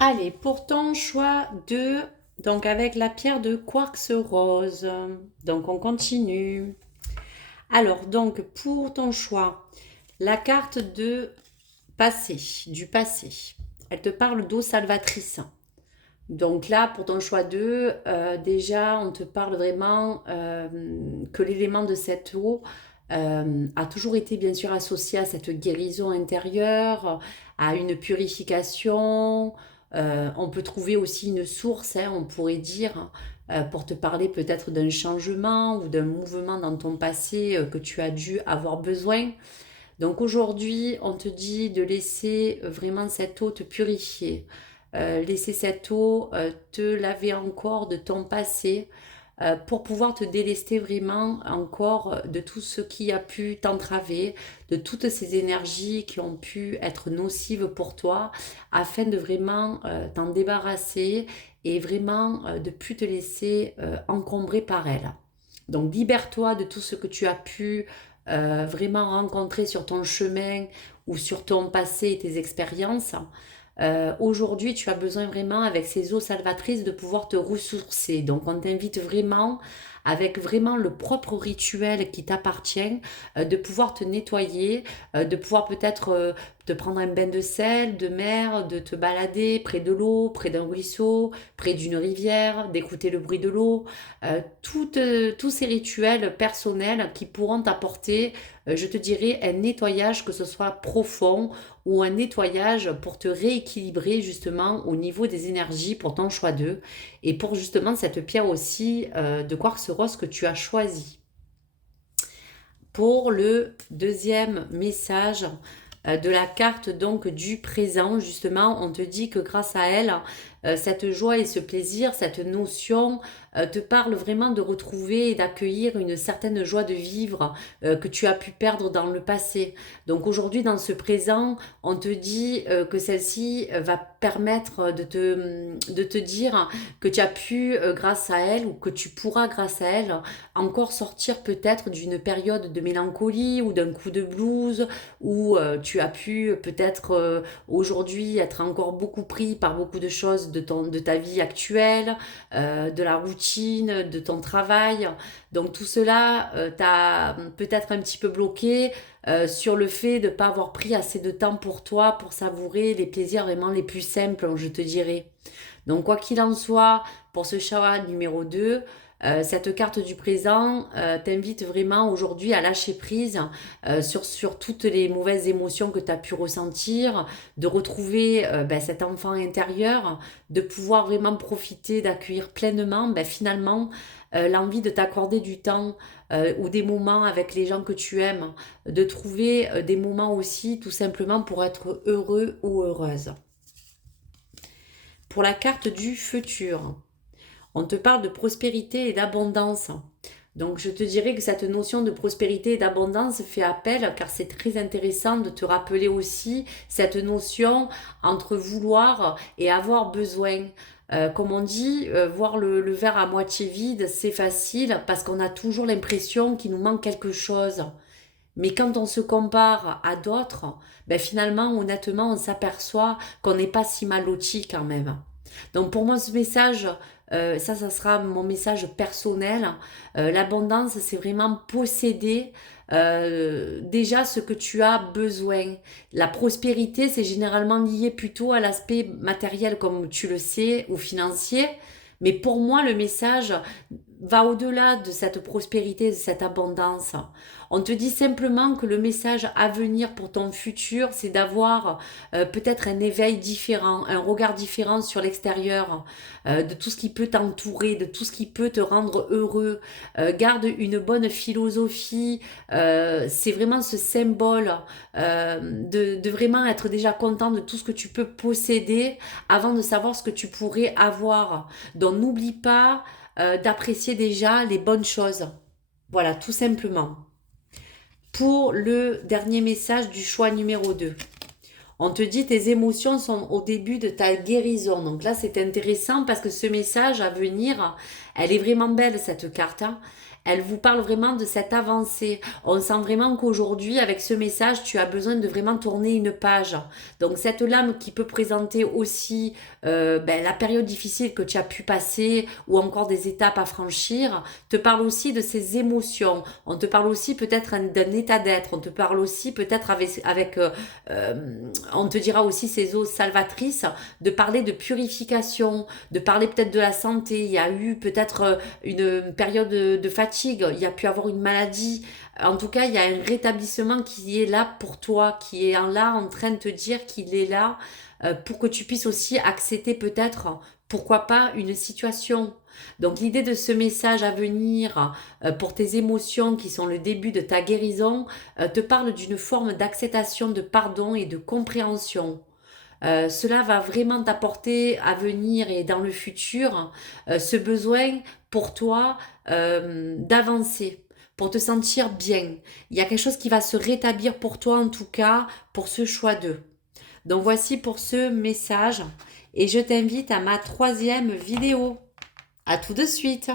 Allez, pour ton choix de... Donc avec la pierre de quartz rose. Donc on continue. Alors donc pour ton choix, la carte de passé, du passé. Elle te parle d'eau salvatrice. Donc là, pour ton choix 2, déjà, on te parle vraiment que l'élément de cette eau a toujours été bien sûr associé à cette guérison intérieure, à une purification. On peut trouver aussi une source, hein, on pourrait dire, pour te parler peut-être d'un changement ou d'un mouvement dans ton passé que tu as dû avoir besoin. Donc aujourd'hui, on te dit de laisser vraiment cette eau te purifier, laisser cette eau te laver encore de ton passé pour pouvoir te délester vraiment encore de tout ce qui a pu t'entraver, de toutes ces énergies qui ont pu être nocives pour toi, afin de vraiment t'en débarrasser et vraiment de plus te laisser encombrer par elle. Donc libère-toi de tout ce que tu as pu vraiment rencontrer sur ton chemin ou sur ton passé et tes expériences. Aujourd'hui, tu as besoin vraiment, avec ces eaux salvatrices, de pouvoir te ressourcer. Donc, on t'invite vraiment, avec vraiment le propre rituel qui t'appartient, de pouvoir te nettoyer, de pouvoir peut-être te prendre un bain de sel, de mer, de te balader près de l'eau, près d'un ruisseau, près d'une rivière, d'écouter le bruit de l'eau. Tous ces rituels personnels qui pourront t'apporter, je te dirais, un nettoyage, que ce soit profond ou un nettoyage pour te rééquilibrer justement au niveau des énergies pour ton choix d'eux et pour justement cette pierre aussi de quartz rose que tu as choisi. Pour le deuxième message de la carte donc du présent, justement, on te dit que grâce à elle, cette joie et ce plaisir, cette notion te parle vraiment de retrouver et d'accueillir une certaine joie de vivre que tu as pu perdre dans le passé. Donc aujourd'hui, dans ce présent, on te dit que celle-ci va permettre de te dire que tu as pu, grâce à elle, ou que tu pourras, grâce à elle, encore sortir peut-être d'une période de mélancolie ou d'un coup de blues, où tu as pu peut-être aujourd'hui être encore beaucoup pris par beaucoup de choses de ta vie actuelle, de la routine, de ton travail. Donc tout cela t'a peut-être un petit peu bloqué sur le fait de ne pas avoir pris assez de temps pour toi, pour savourer les plaisirs vraiment les plus simples, je te dirais. Donc quoi qu'il en soit, pour ce choix numéro 2, cette carte du présent t'invite vraiment aujourd'hui à lâcher prise sur toutes les mauvaises émotions que tu as pu ressentir, de retrouver cet enfant intérieur, de pouvoir vraiment profiter, d'accueillir pleinement finalement l'envie de t'accorder du temps ou des moments avec les gens que tu aimes, de trouver des moments aussi tout simplement pour être heureux ou heureuse. Pour la carte du futur, on te parle de prospérité et d'abondance. Donc je te dirais que cette notion de prospérité et d'abondance fait appel, car c'est très intéressant de te rappeler aussi cette notion entre vouloir et avoir besoin. Comme on dit, voir le verre à moitié vide, c'est facile parce qu'on a toujours l'impression qu'il nous manque quelque chose. Mais quand on se compare à d'autres, finalement, honnêtement, on s'aperçoit qu'on n'est pas si mal loti quand même. Donc pour moi, ce message, ça sera mon message personnel. L'abondance, c'est vraiment posséder déjà ce que tu as besoin. La prospérité, c'est généralement lié plutôt à l'aspect matériel, comme tu le sais, ou financier. Mais pour moi, le message va au-delà de cette prospérité, de cette abondance. On te dit simplement que le message à venir pour ton futur, c'est d'avoir peut-être un éveil différent, un regard différent sur l'extérieur, de tout ce qui peut t'entourer, de tout ce qui peut te rendre heureux. Garde une bonne philosophie, c'est vraiment ce symbole de vraiment être déjà content de tout ce que tu peux posséder avant de savoir ce que tu pourrais avoir. Donc n'oublie pas d'apprécier déjà les bonnes choses. Voilà, tout simplement. Pour le dernier message du choix numéro 2. On te dit tes émotions sont au début de ta guérison. Donc là, c'est intéressant parce que ce message à venir, elle est vraiment belle, cette carte, hein. elle vous parle vraiment de cette avancée. On sent vraiment qu'aujourd'hui, avec ce message, tu as besoin de vraiment tourner une page. Donc cette lame qui peut présenter aussi la période difficile que tu as pu passer ou encore des étapes à franchir, te parle aussi de ces émotions. On te parle aussi peut-être d'un état d'être. On te parle aussi peut-être on te dira aussi ces eaux salvatrices, de parler de purification, de parler peut-être de la santé. Il y a eu peut-être une période de fatigue, il y a pu avoir une maladie. En tout cas, il y a un rétablissement qui est là pour toi, qui est là en train de te dire qu'il est là pour que tu puisses aussi accepter peut-être, pourquoi pas, une situation. Donc l'idée de ce message à venir pour tes émotions qui sont le début de ta guérison te parle d'une forme d'acceptation, de pardon et de compréhension. Cela va vraiment t'apporter à venir et dans le futur ce besoin pour toi d'avancer, pour te sentir bien. Il y a quelque chose qui va se rétablir pour toi en tout cas pour ce choix d'eux. Donc voici pour ce message et je t'invite à ma troisième vidéo. À tout de suite.